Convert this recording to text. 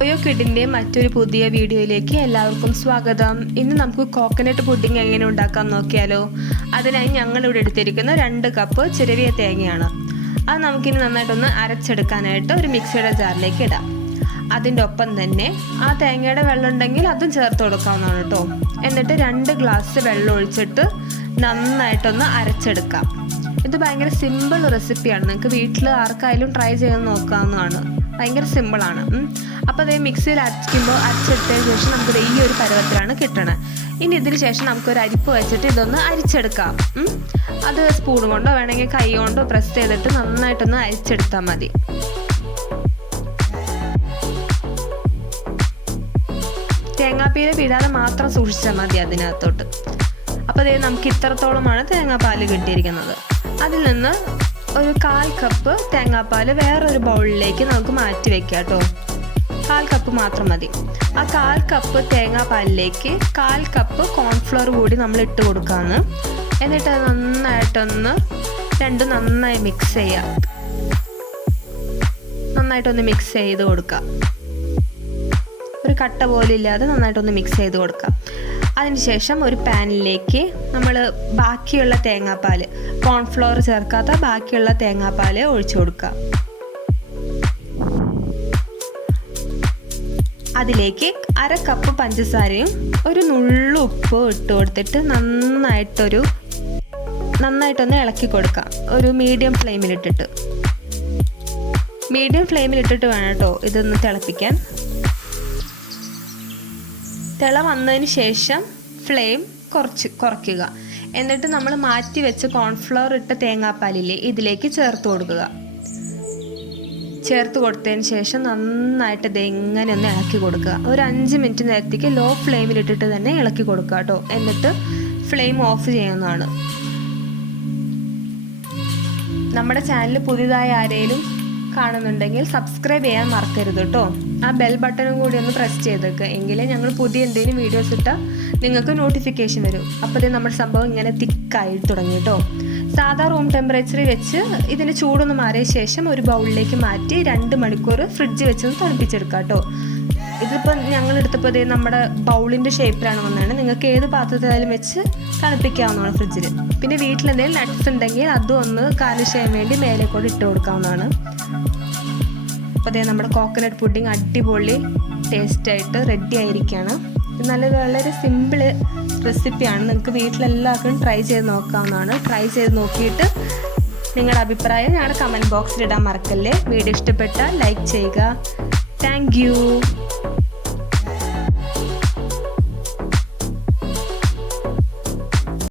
YoYo കിഡിൻ്റെ മറ്റൊരു പുതിയ വീഡിയോയിലേക്ക് എല്ലാവർക്കും സ്വാഗതം. ഇന്ന് നമുക്ക് കോക്കനട്ട് പുഡിംഗ് എങ്ങനെ ഉണ്ടാക്കാം നോക്കിയാലോ. അതിനായി ഞങ്ങളിവിടെ എടുത്തിരിക്കുന്ന 2 കപ്പ് ചിരവിയ തേങ്ങയാണ്. അത് നമുക്കിനി നന്നായിട്ടൊന്ന് അരച്ചെടുക്കാനായിട്ട് ഒരു മിക്സിയുടെ ജാറിലേക്ക് ഇടാം. അതിൻ്റെ ഒപ്പം തന്നെ ആ തേങ്ങയുടെ വെള്ളം ഉണ്ടെങ്കിൽ അതും ചേർത്ത് കൊടുക്കാവുന്നതാണ് കേട്ടോ. എന്നിട്ട് 2 ഗ്ലാസ് വെള്ളം ഒഴിച്ചിട്ട് നന്നായിട്ടൊന്ന് അരച്ചെടുക്കാം. ഇത് ഭയങ്കര സിമ്പിൾ റെസിപ്പിയാണ്. നിങ്ങൾക്ക് വീട്ടിൽ ആർക്കായാലും ട്രൈ ചെയ്ത് നോക്കാവുന്നതാണ്. ഭയങ്കര സിമ്പിളാണ്. അപ്പോൾ അതേ മിക്സിയിൽ അരച്ചെടുത്തതിന് ശേഷം നമുക്കിത് ഈ ഒരു പരുവത്തിലാണ് കിട്ടണത്. ഇനി ഇതിന് ശേഷം നമുക്കൊരു അരിപ്പ് വെച്ചിട്ട് ഇതൊന്ന് അരിച്ചെടുക്കാം. അത് സ്പൂൺ കൊണ്ടോ വേണമെങ്കിൽ കൈ കൊണ്ടോ പ്രസ് ചെയ്തിട്ട് നന്നായിട്ടൊന്ന് അരിച്ചെടുത്താൽ മതി. തേങ്ങാപ്പീര വിടാതെ മാത്രം സൂക്ഷിച്ചാൽ മതി അതിനകത്തോട്ട്. അപ്പോൾ അതേ നമുക്ക് ഇത്രത്തോളമാണ് തേങ്ങാപ്പാൽ കിട്ടിയിരിക്കുന്നത്. അതിൽ നിന്ന് ഒരു 1/4 കപ്പ് തേങ്ങാപ്പാൽ വേറൊരു ബൗളിലേക്ക് നമുക്ക് മാറ്റി വെക്കാം കേട്ടോ. 1/4 കപ്പ് മാത്രം മതി. ആ 1/4 കപ്പ് തേങ്ങാപ്പാലിലേക്ക് 1/4 കപ്പ് കോൺഫ്ലവർ കൂടി നമ്മൾ ഇട്ട് കൊടുക്കുകയാണ്. എന്നിട്ട് അത് നന്നായിട്ടൊന്ന് നന്നായി മിക്സ് ചെയ്യാം. നന്നായിട്ടൊന്ന് മിക്സ് ചെയ്ത് കൊടുക്കാം. ഒരു കട്ട പോലെ ഇല്ലാതെ നന്നായിട്ടൊന്ന് മിക്സ് ചെയ്ത് കൊടുക്കാം. അതിനുശേഷം ഒരു പാനിലേക്ക് നമ്മൾ ബാക്കിയുള്ള തേങ്ങാപ്പാൽ, കോൺഫ്ലവർ ചേർക്കാത്ത ബാക്കിയുള്ള തേങ്ങാപ്പാൽ ഒഴിച്ചു കൊടുക്കുക. അതിലേക്ക് 1/2 കപ്പ് പഞ്ചസാരയും ഒരു നുള്ളു ഉപ്പ് ഇട്ട് കൊടുത്തിട്ട് നന്നായിട്ടൊന്ന് ഇളക്കി കൊടുക്കാം. ഒരു മീഡിയം ഫ്ലെയിമിലിട്ടിട്ട് വേണം കേട്ടോ ഇതൊന്ന് തിളപ്പിക്കാൻ. തിള വന്നതിന് ശേഷം ഫ്ലെയിം കുറയ്ക്കുക. എന്നിട്ട് നമ്മൾ മാറ്റി വെച്ച് കോൺഫ്ലവർ ഇട്ട തേങ്ങാപ്പാലില്ലേ ഇതിലേക്ക് ചേർത്ത് കൊടുക്കുക. ചേർത്ത് കൊടുത്തതിന് ശേഷം നന്നായിട്ട് ഇത് എങ്ങനെ ഒന്ന് ഇളക്കി കൊടുക്കുക. ഒരു 5 മിനിറ്റ് നേരത്തേക്ക് ലോ ഫ്ലെയിമിലിട്ടിട്ട് തന്നെ ഇളക്കി കൊടുക്കുക കേട്ടോ. എന്നിട്ട് ഫ്ലെയിം ഓഫ് ചെയ്യുന്നതാണ്. നമ്മുടെ ചാനൽ പുതിയതായി ആരെങ്കിലും കാണുന്നുണ്ടെങ്കിൽ സബ്സ്ക്രൈബ് ചെയ്യാൻ മറക്കരുത് കേട്ടോ. ആ ബെൽ ബട്ടണും കൂടി ഒന്ന് പ്രസ് ചെയ്തേക്കുക. എങ്കിലേ ഞങ്ങൾ പുതിയ എന്തെങ്കിലും വീഡിയോസ് ഇട്ടാൽ നിങ്ങൾക്ക് നോട്ടിഫിക്കേഷൻ വരും. അപ്പോൾ ഇത് നമ്മുടെ സംഭവം ഇങ്ങനെ തിക്കായി തുടങ്ങി കേട്ടോ. സാധാ റൂം ടെമ്പറേച്ചറിൽ വെച്ച് ഇതിന് ചൂടൊന്ന് മാറിയ ശേഷം ഒരു ബൗളിലേക്ക് മാറ്റി 2 മണിക്കൂർ ഫ്രിഡ്ജ് വെച്ചൊന്ന് തണുപ്പിച്ചെടുക്കാം കേട്ടോ. ഇതിപ്പോൾ ഞങ്ങളെടുത്തപ്പോൾ ഇത് നമ്മുടെ ബൗളിൻ്റെ ഷേപ്പിലാണ് വന്നതാണ്. നിങ്ങൾക്ക് ഏത് പാത്രത്തിലായാലും വെച്ച് തണുപ്പിക്കാവുന്നതാണ് ഫ്രിഡ്ജിൽ. പിന്നെ വീട്ടിലെന്തെങ്കിലും നട്ട്സ് ഉണ്ടെങ്കിൽ അതും ഒന്ന് ഗാർണിഷ് ചെയ്യാൻ വേണ്ടി മേലെ കൂടെ ഇട്ട് കൊടുക്കാവുന്നതാണ്. അപ്പോൾ അതേ നമ്മുടെ കോക്കനട്ട് പുഡിംഗ് അടിപൊളി ടേസ്റ്റായിട്ട് റെഡി ആയിരിക്കുകയാണ്. വളരെ സിമ്പിൾ റെസിപ്പിയാണ്. നിങ്ങൾക്ക് വീട്ടിലെല്ലാവർക്കും ട്രൈ ചെയ്ത് നോക്കാവുന്നതാണ്. ട്രൈ ചെയ്ത് നോക്കിയിട്ട് നിങ്ങളുടെ അഭിപ്രായം ഞങ്ങളുടെ കമൻറ്റ് ബോക്സിൽ ഇടാൻ മറക്കല്ലേ. വീഡിയോ ഇഷ്ടപ്പെട്ടാൽ ലൈക്ക് ചെയ്യുക. Thank you.